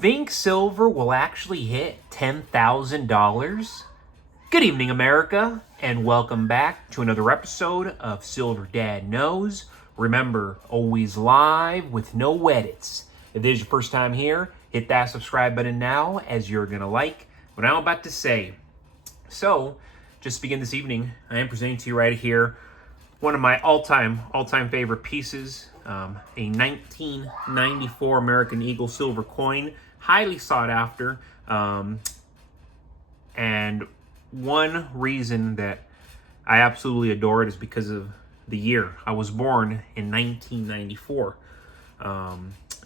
Think silver will actually hit $10,000? Good evening, America, and welcome back to another episode of Silver Dad Knows. Remember, always live with no edits. If this is your first time here, hit that subscribe button now, as you're going to like what I'm about to say. So, just to begin this evening, I am presenting to you right here one of my all-time favorite pieces, a 1994 American Eagle silver coin, highly sought after, and one reason that I absolutely adore it is because of the year. I was born in 1994,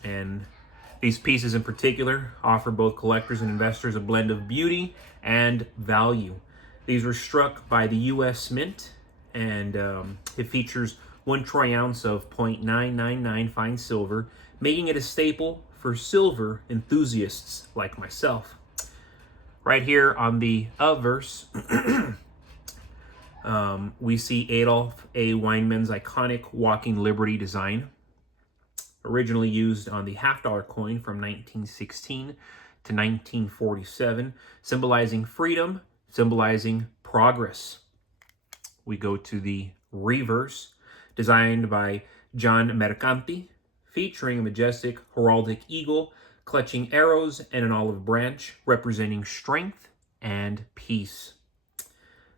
and these pieces in particular offer both collectors and investors a blend of beauty and value. These were struck by the U.S. Mint, and it features 1 troy ounce of 0.999 fine silver, making it a staple for silver enthusiasts like myself. Right here on the obverse, we see Adolph A. Weinman's iconic Walking Liberty design, originally used on the half-dollar coin from 1916 to 1947, symbolizing freedom, symbolizing progress. We go to the reverse, designed by John Mercanti, featuring a majestic heraldic eagle clutching arrows and an olive branch representing strength and peace.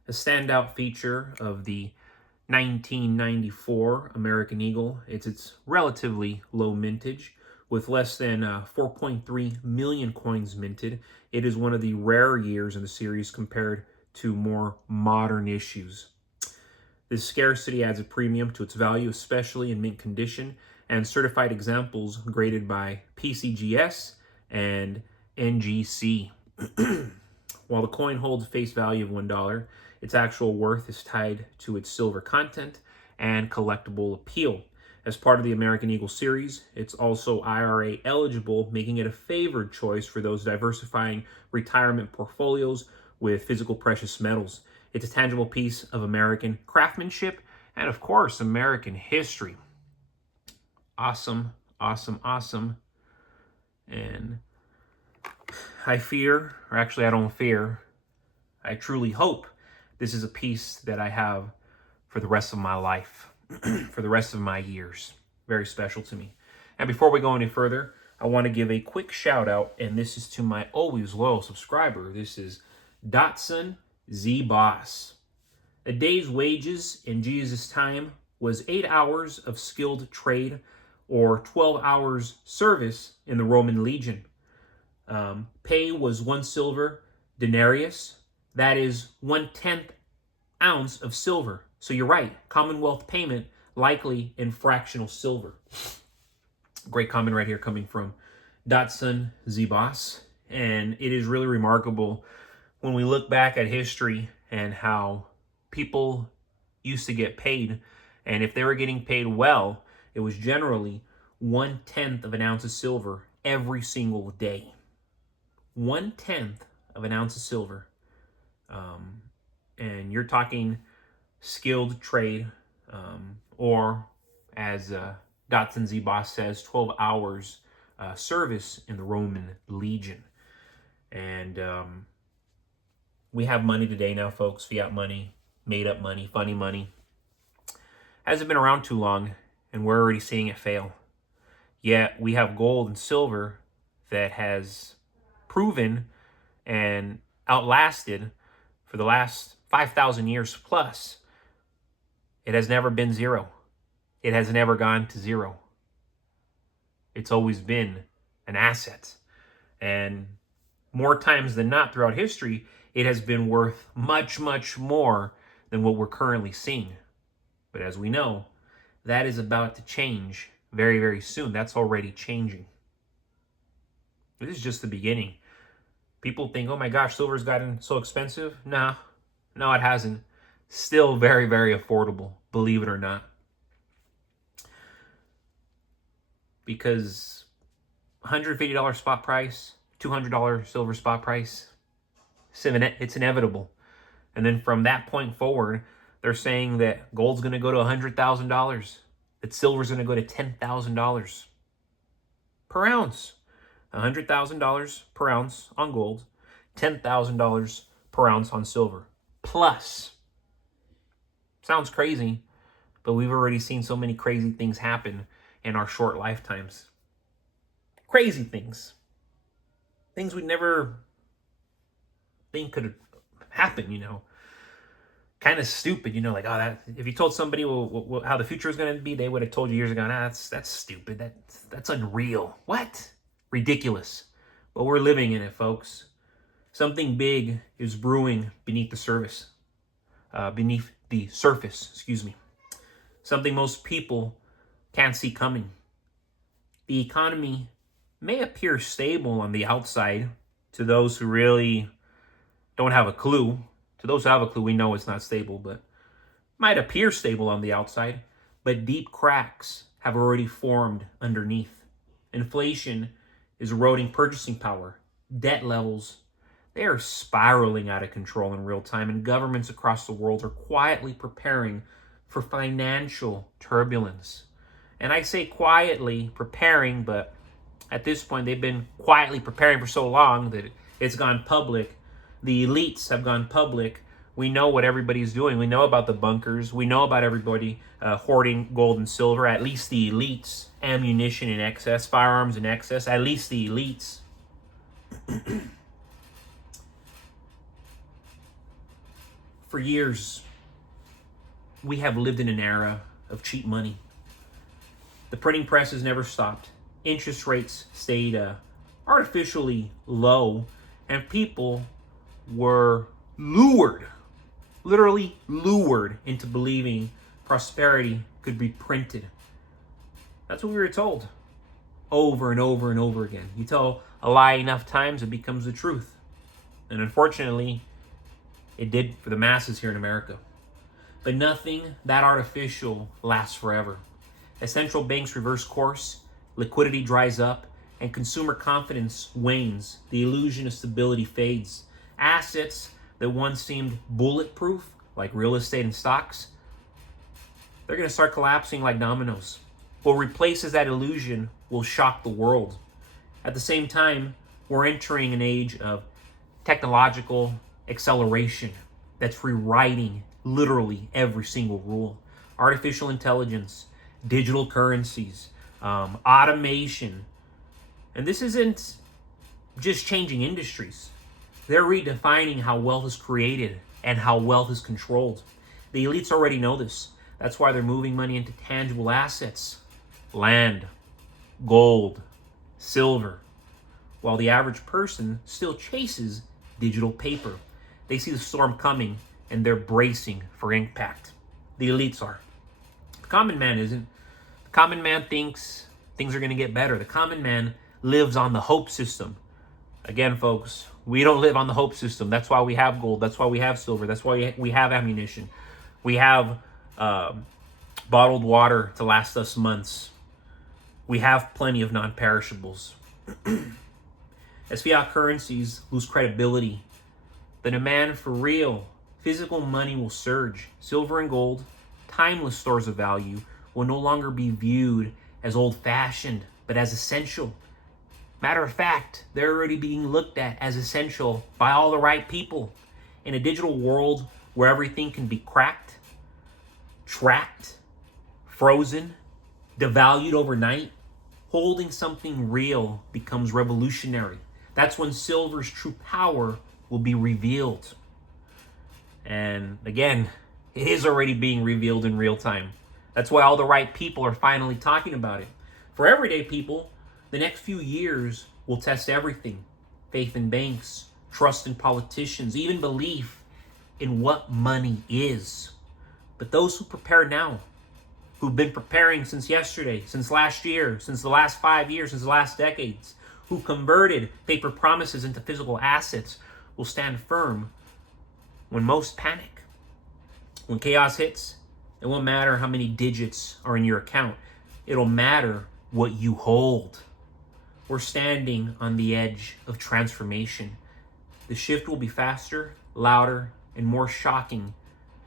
A standout feature of the 1994 American Eagle is its relatively low mintage. With less than 4.3 million coins minted, it is one of the rarer years in the series compared to more modern issues. This scarcity adds a premium to its value, especially in mint condition, and certified examples graded by PCGS and NGC. While the coin holds face value of $1, its actual worth is tied to its silver content and collectible appeal. As part of the American Eagle series, it's also IRA eligible, making it a favored choice for those diversifying retirement portfolios with physical precious metals. It's a tangible piece of American craftsmanship and, of course, American history. Awesome, awesome, awesome. And I don't fear, I truly hope this is a piece that I have for the rest of my life, for the rest of my years. Very special to me. And before we go any further, I want to give a quick shout out, and this is to my always loyal subscriber. This is Dotson Z Boss. A day's wages in Jesus' time was 8 hours of skilled trade or 12 hours service in the Roman Legion. Pay was 1 silver denarius. That is 1/10 ounce of silver. So you're right, Commonwealth payment likely in fractional silver. Great comment right here coming from Dotson Z Boss. And it is really remarkable when we look back at history and how people used to get paid, and if they were getting paid well, it was generally 1/10 of an ounce of silver every single day. 1/10 of an ounce of silver. And you're talking skilled trade, or as Dotson Z Boss says, 12 hours service in the Roman Legion. And we have money today now, folks. Fiat money, made up money, funny money. Hasn't been around too long, and we're already seeing it fail. Yet we have gold and silver that has proven and outlasted for the last 5,000 years plus. It has never been zero. It has never gone to zero. It's always been an asset. And more times than not throughout history, it has been worth much, much more than what we're currently seeing. But as we know, that is about to change very, very soon. That's already changing. This is just the beginning. People think, oh my gosh, silver's gotten so expensive. No, it hasn't. Still very, very affordable, believe it or not. Because $150 spot price, $200 silver spot price, it's inevitable. And then from that point forward, they're saying that gold's going to go to $100,000, that silver's going to go to $10,000 per ounce. $100,000 per ounce on gold, $10,000 per ounce on silver. Plus, sounds crazy, but we've already seen so many crazy things happen in our short lifetimes. Crazy things. Things we never think could happen, Kind of stupid, like, that. If you told somebody how the future is going to be, they would have told you years ago, nah, that's stupid. That's unreal. What? Ridiculous. But we're living in it, folks. Something big is brewing beneath the surface. Something most people can't see coming. The economy may appear stable on the outside to those who really don't have a clue. To those who have a clue, we know it's not stable, but might appear stable on the outside, but deep cracks have already formed underneath. Inflation is eroding purchasing power. Debt levels, they are spiraling out of control in real time, and governments across the world are quietly preparing for financial turbulence. And I say quietly preparing, but at this point, they've been quietly preparing for so long that it's gone public. The elites have gone public. We know what everybody's doing. We know about the bunkers. We know about everybody hoarding gold and silver, at least the elites. Ammunition in excess, firearms in excess, at least the elites. For years, we have lived in an era of cheap money. The printing press has never stopped. Interest rates stayed artificially low, and people were literally lured into believing prosperity could be printed. That's what we were told over and over and over again. You tell a lie enough times, it becomes the truth. And unfortunately, it did for the masses here in America. But nothing that artificial lasts forever. As central banks reverse course, liquidity dries up, and consumer confidence wanes, the illusion of stability fades. Assets that once seemed bulletproof, like real estate and stocks, they're going to start collapsing like dominoes. What replaces that illusion will shock the world. At the same time, we're entering an age of technological acceleration that's rewriting literally every single rule. Artificial intelligence, digital currencies, automation. And this isn't just changing industries. They're redefining how wealth is created and how wealth is controlled. The elites already know this. That's why they're moving money into tangible assets. Land, gold, silver. While the average person still chases digital paper. They see the storm coming and they're bracing for impact. The elites are. The common man isn't. The common man thinks things are going to get better. The common man lives on the hope system. Again, folks, we don't live on the hope system. That's why we have gold. That's why we have silver. That's why we have ammunition. We have bottled water to last us months. We have plenty of non-perishables. As fiat currencies lose credibility, the demand for real physical money will surge. Silver and gold, timeless stores of value, will no longer be viewed as old-fashioned, but as essential. Matter of fact, they're already being looked at as essential by all the right people. In a digital world where everything can be cracked, tracked, frozen, devalued overnight, holding something real becomes revolutionary. That's when silver's true power will be revealed. And again, it is already being revealed in real time. That's why all the right people are finally talking about it. For everyday people, the next few years will test everything. Faith in banks, trust in politicians, even belief in what money is. But those who prepare now, who've been preparing since yesterday, since last year, since the last 5 years, since the last decades, who converted paper promises into physical assets, will stand firm when most panic. When chaos hits, it won't matter how many digits are in your account. It'll matter what you hold. We're standing on the edge of transformation. The shift will be faster, louder, and more shocking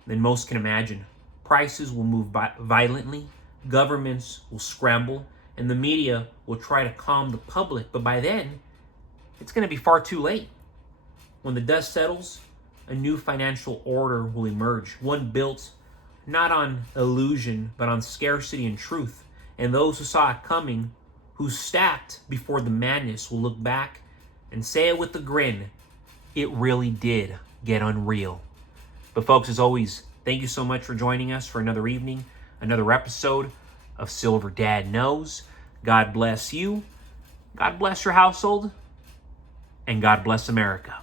than most can imagine. Prices will move violently, governments will scramble, and the media will try to calm the public, but by then, it's going to be far too late. When the dust settles, a new financial order will emerge, one built not on illusion, but on scarcity and truth. And those who saw it coming, who stacked before the madness, will look back and say it with a grin. It really did get unreal. But folks, as always, thank you so much for joining us for another evening, another episode of Silver Dad Knows. God bless you, God bless your household, and God bless America.